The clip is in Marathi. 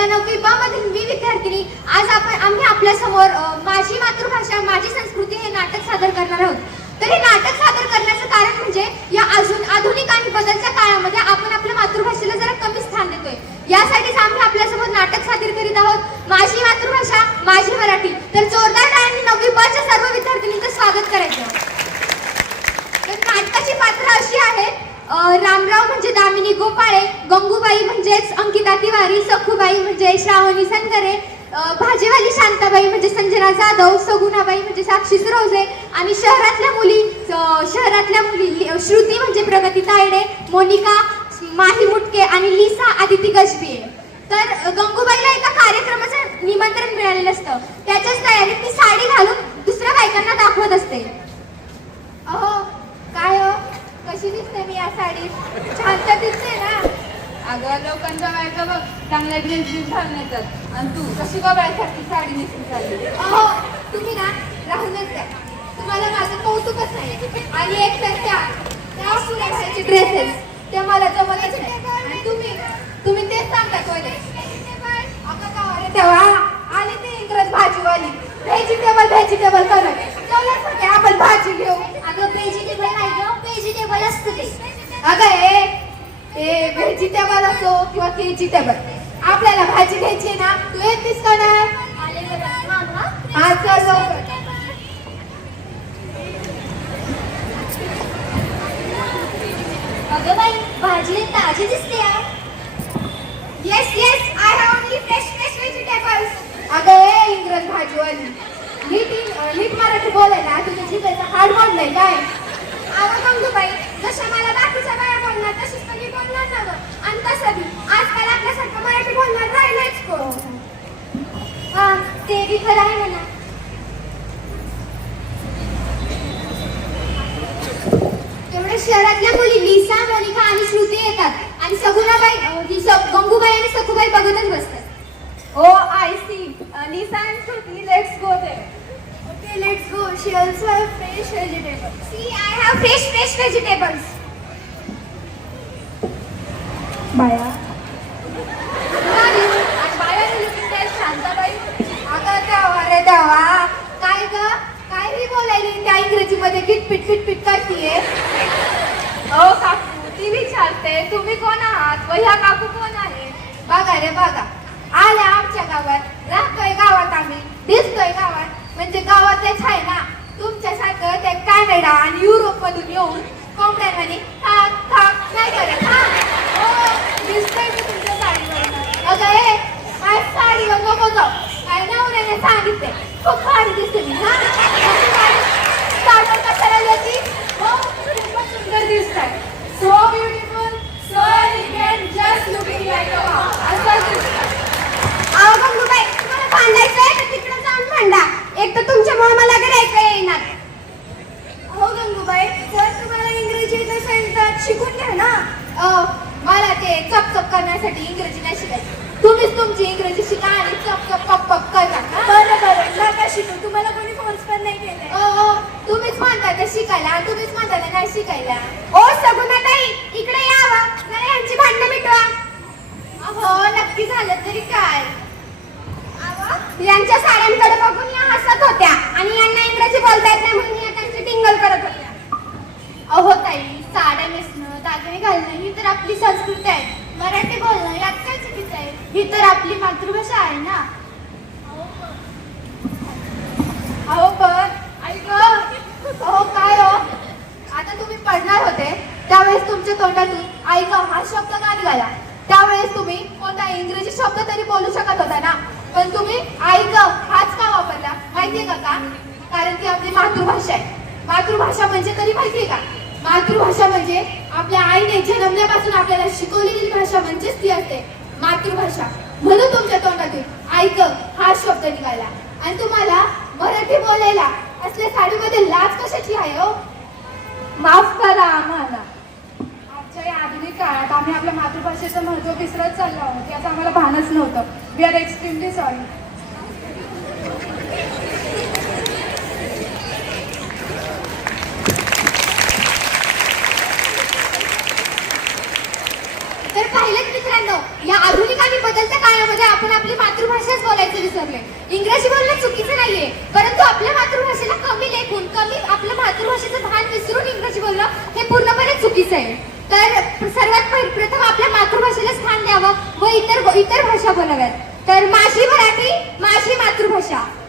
इयत्ता नववी मधील मी विद्यार्थिनी आज आपण आम्ही आपल्यासमोर माझी मातृभाषा माझी संस्कृती हे नाटक सादर करणार आहोत. तर हे नाटक सादर करण्याचं कारण म्हणजे या अजून आधुनिक आणि बदलच्या काळामध्ये आपण आपल्या मातृभाषेला जरा कमी स्थान देतोय. यासाठीच आम्ही आपल्यासमोर नाटक सादर करीत आहोत. माझी मातृभाषा माझी मराठी. तर जोरदार टाळ्यांनी नववी ब सर्व विद्यार्थिनींचं स्वागत करायचं. रामराव म्हणजे दामिनी गोपाळे गंगूबाई म्हणजेच अंकिता तिवारी सखूबाई म्हणजे श्रावणी सनगरे भाजीवाली शांताबाई म्हणजे संजना जाधव सगुणाबाई म्हणजे साक्षी सरोजे आणि शहरातल्या मुली शहरातल्या मुली श्रुती म्हणजे प्रगती तायडे मोनिका माही मुटके आणि लिसा आदिती गजबीये तर गंगूबाईला एका कार्यक्रमाचं निमंत्रण मिळालेलं असतं. त्याच्याच तयारीत ती साडी घालून दुसऱ्या बायकांना दाखवत असते अहो काय हो कशी मी या साडी. छान तर दिसते ना? अगं लोकांचा बायका बघ चांगल्या ड्रेस बिस घालून येतात. आणि तू कशी गबाळ्यासारखी साडी नेसून चालली अहो तुम्ही ना राहूनच द्या. तुम्हाला माझं कौतुकच नाही. आणि एक तर त्या त्या पुण्याचे ड्रेसेस ते मला जमतच नाही. तुम्ही तुम्ही तेच सांगता कोणी अगं तेव्हा. आली ते इंग्रज भाजीवाली. व्हेजिटेबल व्हेजिटेबल करत चला सगळे आपण भाजी घेऊ. अगं व्हेजिटेबल व्हेजिटेबल असतं ते. अगं हे ते व्हेजिटेबल असो किंवा व्हेजिटेबल आपल्याला भाजी घ्यायची आहे ना तू येतेस का नाही? हा चल लवकर. अगं बाई भाजी ताजी दिसते yes yes I have only fresh fresh vegetables अगं ए इंग्रज भाजीवाली नीट इन- नीट मराठी बोलायला तुझ्या जिभेचा हाड मोडलाय काय अगं गंगूबाई जशा मला बाकीच्या बाया बोलणार तशीच तर मी बोलणार ना गं आणि तसं बी आजकाल आपल्यासारखं मराठी बोलणार राहिलेच को हा ते बी खरं आहे म्हणा तेवढ्या शहरातल्या मुली लिसा मोनिका आणि श्रुती येतात. आणि सगुणाबाई ही गंगूबाई आणि सखूबाई बघतच बसतात. ओ I see Lisa and Shruti let's go they okay let's go she also have fresh vegetables see I have fresh fresh vegetables बाया आणि बाया लुकिंग त्या शांताबाई अगं देवा रे देवा काय ग काय ही बोलायली त्या इंग्रजीमध्ये किटपिट किटपिट करतीये ओ काकू ती विचारते तुम्ही कोण आहात? व ह्या काकू कोण आहे? बघा रे बघा. आल्या आमच्या गावात. राहतोय गावात आम्ही. दिसतोय गावात. म्हणजे गावातच आहे ना. तुमच्यासारखं ते कॅनडा आणि युरोप मधून येऊन कोंबड्यामध्ये थाक थाक नाही करत हा. हो, दिसतंय मी तुमच्या साडीवर. अगं ए माझ्या साडीवर नको जाऊ. काय नवऱ्याने सांगितले खूप भारी दिसते मी हा. अशी साडी साडीवर कशाला येते हो खूपच सुंदर दिसताय so beautiful so elegant just looking like a असं दिसतं अहो गंगूबाई तुम्हाला भांडायचंय तर तिकडे जाऊन भांडा एक तर तुमच्यामुळे मला गिरायचं येणार हो गंगूबाई जर तुम्हाला इंग्रजी येत असेल तर शिकून घ्या ना अहो, मला ते करण्यासाठी इंग्रजी नाही शिकायची. तुम्हीच तुमची इंग्रजी शिका आणि चप चप पप पप करा. बरं बरं. नका शिकू. तुम्हाला कोणी फोर्स पण नाही केलं हो तुम्हीच म्हणता ते शिकायला? आणि तुम्हीच म्हणता नाही शिकायला? ओ सगुणाताई इकडे यावं जरा यांची भांडणं मिटवा. अहो नक्की झालं तरी काय? यांच्या साड्यांकडे बघून या हसत होत्या आणि यांना इंग्रजी बोलता येत नाही म्हणून या त्यांची टिंगल करत होत्या अहो ताई साड्या नेसणं दागिने घालणं ही तर आपली संस्कृती आहे मराठी बोलणं यात काय चुकीचं आहे ही तर आपली मातृभाषा आहे ना? अहो पण. अहो काय हो? आता तुम्ही पडणार होते. त्यावेळेस तुमच्या तोंडातून ऐका हा शब्द का निघाला? त्यावेळेस तुम्ही कोणता इंग्रजी शब्द तरी बोलू शकत होता ना? पण तुम्ही ऐक हाच का वापरला? माहितीये का का? कारण ती आपली मातृभाषा आहे. मातृभाषा म्हणजे तरी माहितीये का? मातृभाषा म्हणजे आपल्या आईने जन्मल्यापासून आपल्याला शिकवलेली भाषा म्हणजेच ती असते मातृभाषा. म्हणून तोंडातून ऐक हा शब्द निघाला. आणि तुम्हाला मराठी बोलायला असल्या साडीमध्ये लाज कशाची आहे हो? माफ करा आम्हाला. आजच्या या आधुनिक काळात आम्ही आपल्या मातृभाषेचं महत्त्व विसरत चाललो आहोत. याचं आम्हाला भानच नव्हतं. वी आर एक्स्ट्रीमली सॉरी तर काही पाहिलं मित्रांनो या आधुनिक आणि बदलत्या काळामध्ये आपण आपली मातृभाषाच बोलायचं विसरले इंग्रजी बोलणं चुकीचं नाहीये परंतु आपल्या मातृभाषेला कमी लेखून कमी आपल्या मातृभाषेचं भान विसरून इंग्रजी बोलणं हे पूर्णपणे चुकीचं आहे तर सर्वात पहि- प्रथम आपल्या मातृभाषेला स्थान द्यावं व इतर इतर भाषा बोलाव्यात. तर माझी मराठी माझी मातृभाषा.